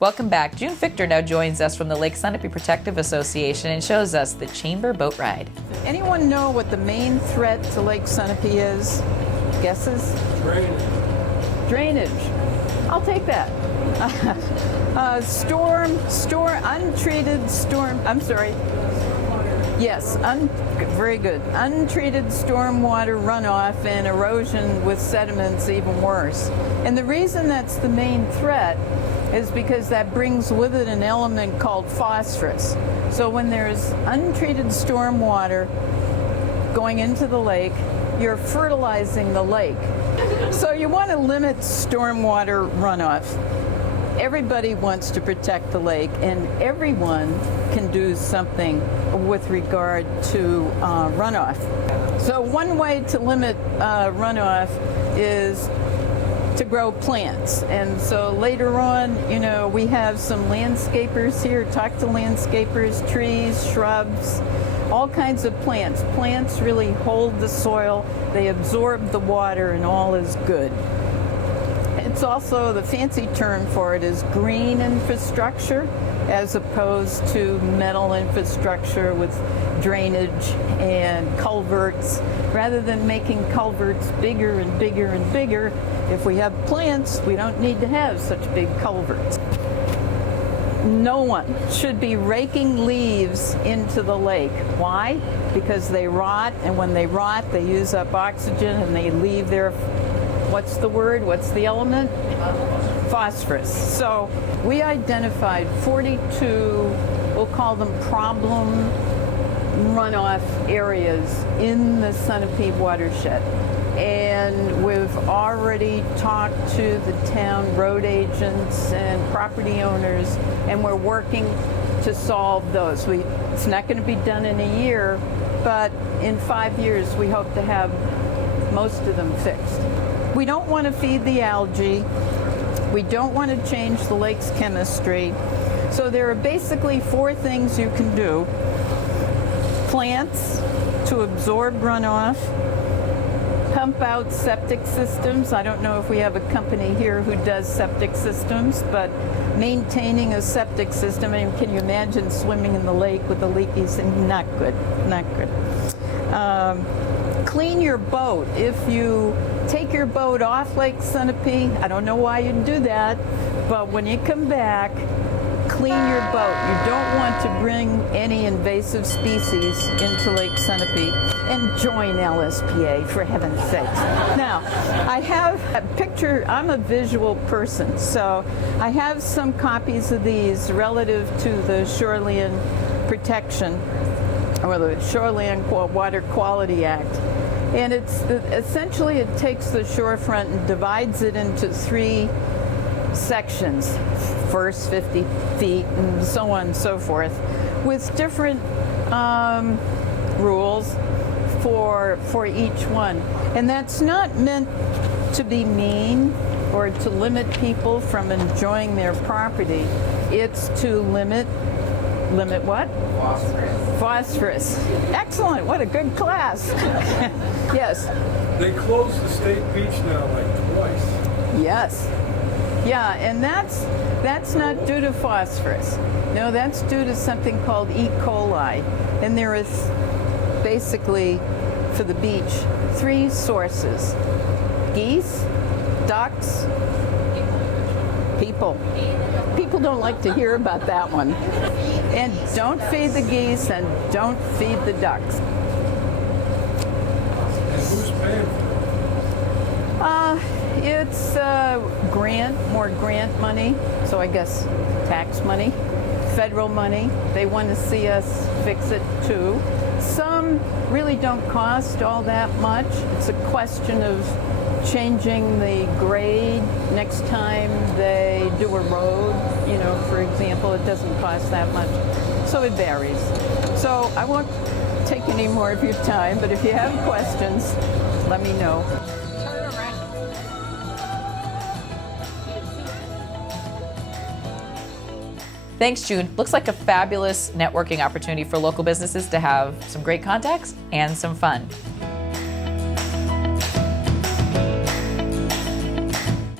Welcome back. June Fichter now joins us from the Lake Sunapee Protective Association and shows us the chamber boat ride. Anyone know what the main threat to Lake Sunapee is? Guesses? Drainage. I'll take that. Yes, very good. Untreated stormwater runoff and erosion with sediments even worse. And the reason that's the main threat is because that brings with it an element called phosphorus. So when there's untreated stormwater going into the lake, you're fertilizing the lake. So you want to limit stormwater runoff. Everybody wants to protect the lake, and everyone can do something with regard to runoff. So one way to limit runoff is to grow plants. And so later on, we have some landscapers here. Talk to landscapers, trees, shrubs, all kinds of plants. Plants really hold the soil, they absorb the water, and all is good. It's also, the fancy term for it is green infrastructure, as opposed to metal infrastructure with drainage and culverts. Rather than making culverts bigger and bigger and bigger, if we have plants, we don't need to have such big culverts. No one should be raking leaves into the lake. Why? Because they rot, and when they rot, they use up oxygen and they leave their, what's the word? What's the element? Phosphorus. So we identified 42, we'll call them problem runoff areas in the Sunapee watershed. And we've already talked to the town road agents and property owners, and we're working to solve those. It's not going to be done in a year, but in 5 years we hope to have most of them fixed. We don't want to feed the algae. We don't want to change the lake's chemistry. So there are basically 4 things you can do. Plants to absorb runoff, pump out septic systems. I don't know if we have a company here who does septic systems, but maintaining a septic system, and can you imagine swimming in the lake with a leaky thing? Not good, not good. Clean your boat. If you take your boat off Lake Sunapee, I don't know why you'd do that, but when you come back, clean your boat. You don't want to bring any invasive species into Lake Sunapee, and join LSPA, for heaven's sakes. Now, I have a picture. I'm a visual person, so I have some copies of these relative to the Shoreline Protection, or the Shoreline Water Quality Act. And essentially it takes the shorefront and divides it into 3 sections, first 50 feet and so on and so forth, with different rules for each one. And that's not meant to be mean or to limit people from enjoying their property. It's to limit what? Phosphorus. Excellent. What a good class. Yes. They closed the state beach now like twice. Yes. Yeah, and that's not due to phosphorus. No, that's due to something called E. coli. And there is basically, for the beach, 3 sources: geese, ducks, people. People don't like to hear about that one. And don't feed the geese and don't feed the ducks. And who's paying for it? It's more grant money, so I guess tax money, federal money. They want to see us fix it too. Some really don't cost all that much. It's a question of changing the grade next time they do a road, for example. It doesn't cost that much, so it varies. So I won't take any more of your time, but if you have questions, let me know. Thanks, June. Looks like a fabulous networking opportunity for local businesses to have some great contacts and some fun.